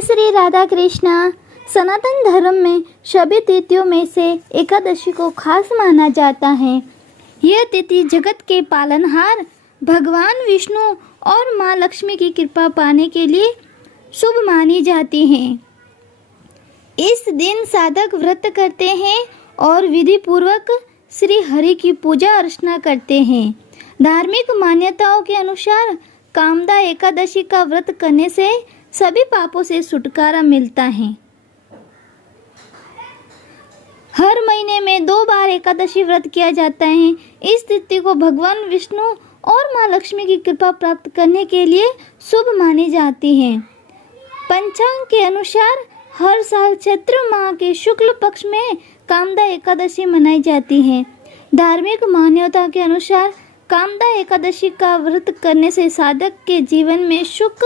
जय श्री राधा कृष्णा। सनातन धर्म में सभी तिथियों में से एकादशी को खास माना जाता है। यह तिथि जगत के पालनहार भगवान विष्णु और माँ लक्ष्मी की कृपा पाने के लिए शुभ मानी जाती है। इस दिन साधक व्रत करते हैं और विधि पूर्वक श्री हरि की पूजा अर्चना करते हैं। धार्मिक मान्यताओं के अनुसार कामदा एकादशी का व्रत करने से सभी पापों से छुटकारा मिलता है। हर महीने में 2 बार एकादशी व्रत किया जाता है। इस तिथि को भगवान विष्णु और माँ लक्ष्मी की कृपा प्राप्त करने के लिए शुभ मानी जाती है। पंचांग के अनुसार हर साल चैत्र माह के शुक्ल पक्ष में कामदा एकादशी मनाई जाती है। धार्मिक मान्यता के अनुसार कामदा एकादशी का व्रत करने से साधक के जीवन में सुख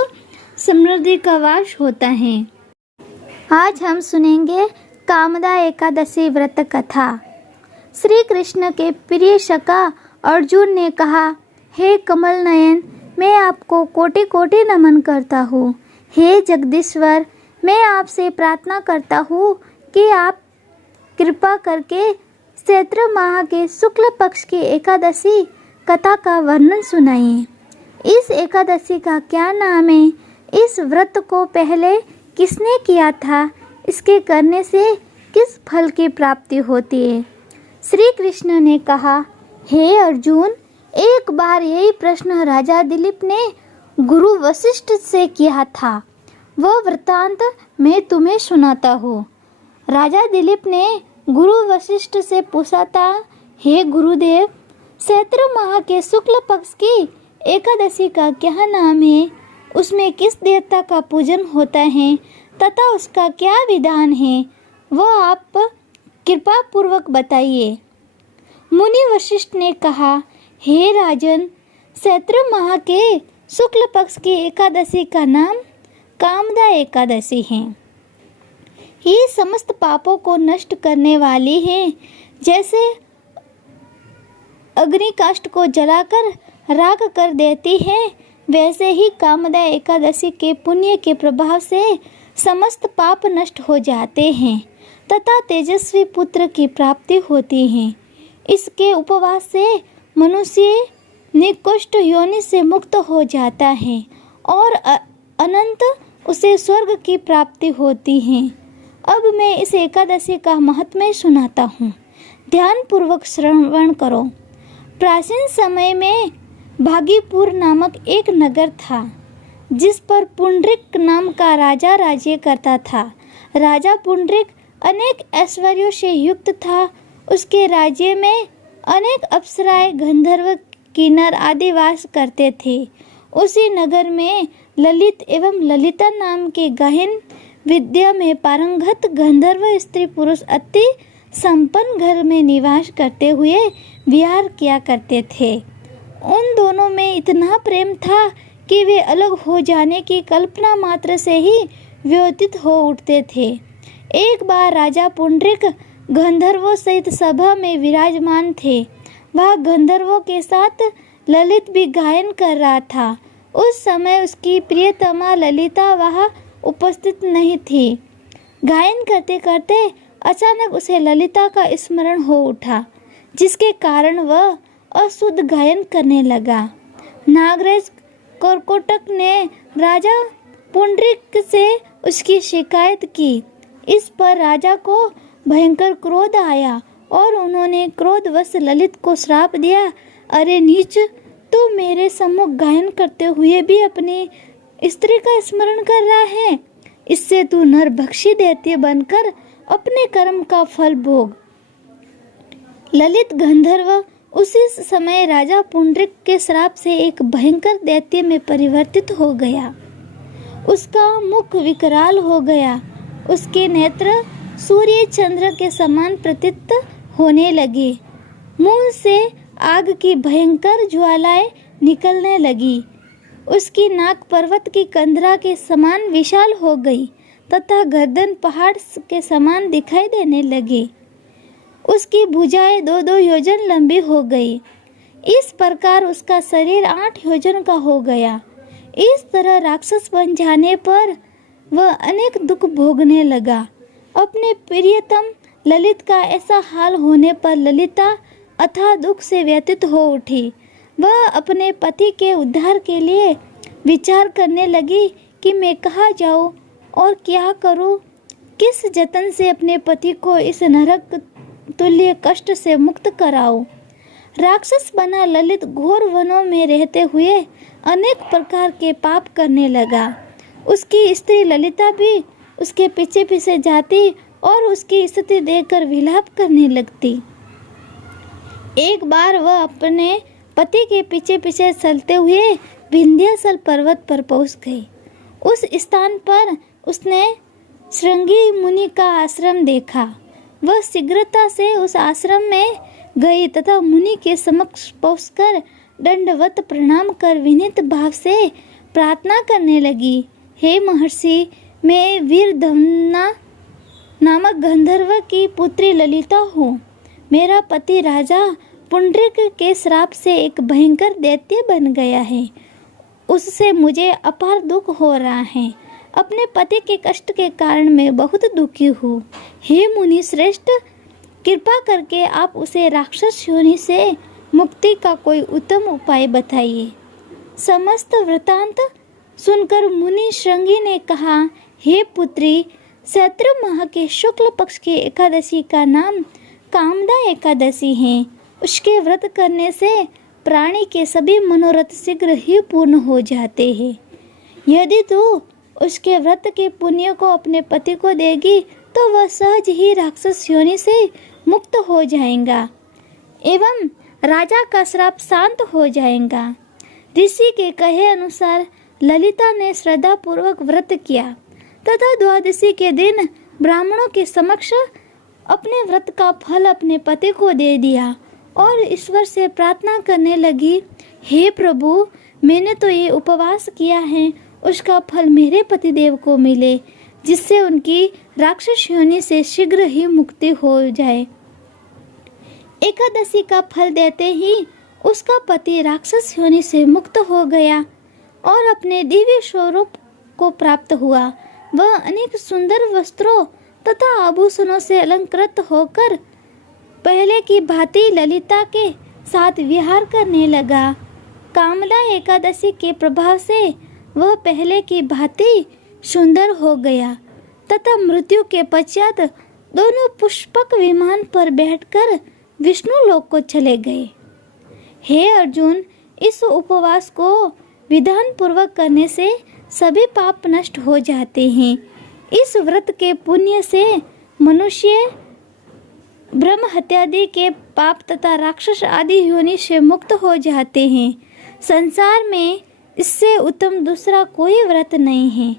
समृद्धि का वास होता है। आज हम सुनेंगे कामदा एकादशी व्रत कथा। श्री कृष्ण के प्रिय सखा अर्जुन ने कहा, हे कमल नयन, मैं आपको कोटि कोटि नमन करता हूँ। हे जगदीश्वर, मैं आपसे प्रार्थना करता हूँ कि आप कृपा करके चैत्र माह के शुक्ल पक्ष की एकादशी कथा का वर्णन सुनाइए। इस एकादशी का क्या नाम है? इस व्रत को पहले किसने किया था? इसके करने से किस फल की प्राप्ति होती है? श्री कृष्ण ने कहा, हे अर्जुन, एक बार यही प्रश्न राजा दिलीप ने गुरु वशिष्ठ से किया था। वह वृत्तांत मैं तुम्हें सुनाता हूँ। राजा दिलीप ने गुरु वशिष्ठ से पूछा था, हे गुरुदेव, चैत्र माह के शुक्ल पक्ष की एकादशी का क्या नाम है? उसमें किस देवता का पूजन होता है तथा उसका क्या विधान है? वह आप कृपा पूर्वक बताइए। मुनि वशिष्ठ ने कहा, हे राजन, चैत्र माह के शुक्ल पक्ष की एकादशी का नाम कामदा एकादशी है। ये समस्त पापों को नष्ट करने वाली है। जैसे अग्नि काष्ठ को जलाकर राख कर देती है, वैसे ही कामदा एकादशी के पुण्य के प्रभाव से समस्त पाप नष्ट हो जाते हैं तथा तेजस्वी पुत्र की प्राप्ति होती है। इसके उपवास से मनुष्य निकृष्ट योनि से मुक्त हो जाता है और अनंत उसे स्वर्ग की प्राप्ति होती है। अब मैं इस एकादशी का महत्म्य सुनाता हूँ। ध्यान पूर्वक श्रवण करो। प्राचीन समय में भागीपुर नामक एक नगर था, जिस पर पुंडरीक नाम का राजा राज्य करता था। राजा पुंडरीक अनेक ऐश्वर्यों से युक्त था। उसके राज्य में अनेक अप्सराएं, गंधर्व, किन्नर आदि वास करते थे। उसी नगर में ललित एवं ललिता नाम के गहन विद्या में पारंगत गंधर्व स्त्री पुरुष अति संपन्न घर में निवास करते हुए विहार किया करते थे। उन दोनों में इतना प्रेम था कि वे अलग हो जाने की कल्पना मात्र से ही व्यतीत हो उठते थे। एक बार राजा पुंडरीक गंधर्वों सहित सभा में विराजमान थे। वह गंधर्वों के साथ ललित भी गायन कर रहा था। उस समय उसकी प्रियतमा ललिता वहाँ उपस्थित नहीं थी। गायन करते करते अचानक उसे ललिता का स्मरण हो उठा, जिसके कारण वह अशुद्ध गायन करने लगा। नागराज कर्कोटक ने राजा पुंडरीक से उसकी शिकायत की। इस पर राजा को भयंकर क्रोध आया और उन्होंने क्रोधवश ललित को श्राप दिया, अरे नीच, तू मेरे सम्मुख गायन करते हुए भी अपनी स्त्री का स्मरण कर रहा है। इससे तू नरभक्षी दैत्य बनकर अपने कर्म का फल भोग। ललित गंधर्व उसी समय राजा पुंडरीक के श्राप से एक भयंकर दैत्य में परिवर्तित हो गया। उसका मुख विकराल हो गया। उसके नेत्र सूर्य चंद्र के समान प्रतीत होने लगे। मुंह से आग की भयंकर ज्वालाएं निकलने लगी। उसकी नाक पर्वत की कंदरा के समान विशाल हो गई तथा गर्दन पहाड़ के समान दिखाई देने लगी। उसकी भुजाएं 2-2 योजन लंबी हो गई। इस प्रकार उसका शरीर 8 योजन का हो गया। इस तरह राक्षस बन जाने पर वह अनेक दुख भोगने लगा। अपने प्रियतम ललित का ऐसा हाल होने पर ललिता अथाह दुख से व्यथित हो उठी। वह अपने पति के उद्धार के लिए विचार करने लगी कि मैं कहाँ जाऊँ और क्या करूँ, किस जतन से अपने पति को इस नरक तुल्य कष्ट से मुक्त कराऊँ। राक्षस बना ललित घोर वनों में रहते हुए अनेक प्रकार के पाप करने लगा। उसकी स्त्री ललिता भी उसके पीछे पीछे जाती और उसकी स्थिति देखकर विलाप करने लगती। एक बार वह अपने पति के पीछे पीछे चलते हुए विंध्याचल पर्वत पर पहुंच गई। उस स्थान पर उसने श्रृंगी मुनि का आश्रम देखा। वह शीघ्रता से उस आश्रम में गई तथा मुनि के समक्ष पहुंचकर दंडवत प्रणाम कर विनीत भाव से प्रार्थना करने लगी। हे महर्षि, मैं वीरधमना नामक गंधर्व की पुत्री ललिता हूँ। मेरा पति राजा पुंडरीक के श्राप से एक भयंकर दैत्य बन गया है। उससे मुझे अपार दुख हो रहा है। अपने पति के कष्ट के कारण मैं बहुत दुखी हूँ। हे मुनि श्रेष्ठ, कृपा करके आप उसे राक्षस योनि से मुक्ति का कोई उत्तम उपाय बताइए। समस्त वृतांत सुनकर मुनि श्रृंगी ने कहा, हे पुत्री, चैत्र माह के शुक्ल पक्ष की एकादशी का नाम कामदा एकादशी है। उसके व्रत करने से प्राणी के सभी मनोरथ शीघ्र ही पूर्ण हो जाते हैं। यदि तू उसके व्रत के पुण्य को अपने पति को देगी तो वह सहज ही राक्षस योनि से मुक्त हो जाएगा एवं राजा का श्राप शांत हो जाएगा। ऋषि के कहे अनुसार ललिता ने श्रद्धा पूर्वक व्रत किया तथा द्वादशी के दिन ब्राह्मणों के समक्ष अपने व्रत का फल अपने पति को दे दिया और ईश्वर से प्रार्थना करने लगी, हे प्रभु, मैंने तो ये उपवास किया है, उसका फल मेरे पतिदेव को मिले, जिससे उनकी राक्षस योनि से शीघ्र ही मुक्ति हो जाए। एकादशी का फल देते ही उसका पति राक्षस योनि से मुक्त हो गया और अपने दिव्य स्वरूप को प्राप्त हुआ। वह अनेक सुंदर वस्त्रों तथा आभूषणों से अलंकृत होकर पहले की भांति ललिता के साथ विहार करने लगा। कामदा एकादशी के प्रभाव से वह पहले की भांति सुंदर हो गया तथा मृत्यु के पश्चात दोनों पुष्पक विमान पर बैठकर विष्णु लोक को चले गए। हे अर्जुन, इस उपवास को विधान पूर्वक करने से सभी पाप नष्ट हो जाते हैं। इस व्रत के पुण्य से मनुष्य ब्रह्म हत्यादि के पाप तथा राक्षस आदि योनि से मुक्त हो जाते हैं। संसार में इससे उत्तम दूसरा कोई व्रत नहीं है।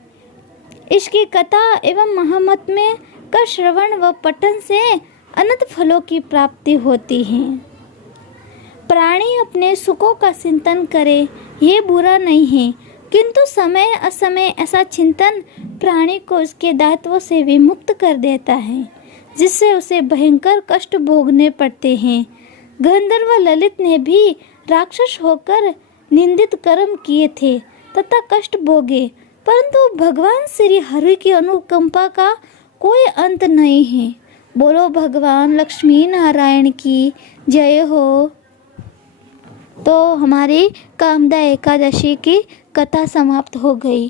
इसकी कथा एवं महात्म्य का श्रवण व पठन से अनंत फलों की प्राप्ति होती है। प्राणी अपने सुखों का चिंतन करे, ये बुरा नहीं है, किंतु समय असमय ऐसा चिंतन प्राणी को उसके दायित्व से विमुक्त कर देता है, जिससे उसे भयंकर कष्ट भोगने पड़ते हैं। गंधर्व ललित ने भी राक्षस होकर निंदित कर्म किए थे तथा कष्ट भोगे, परंतु भगवान श्री हरि की अनुकंपा का कोई अंत नहीं है। बोलो भगवान लक्ष्मी नारायण की जय हो। तो हमारी कामदा एकादशी की कथा समाप्त हो गई।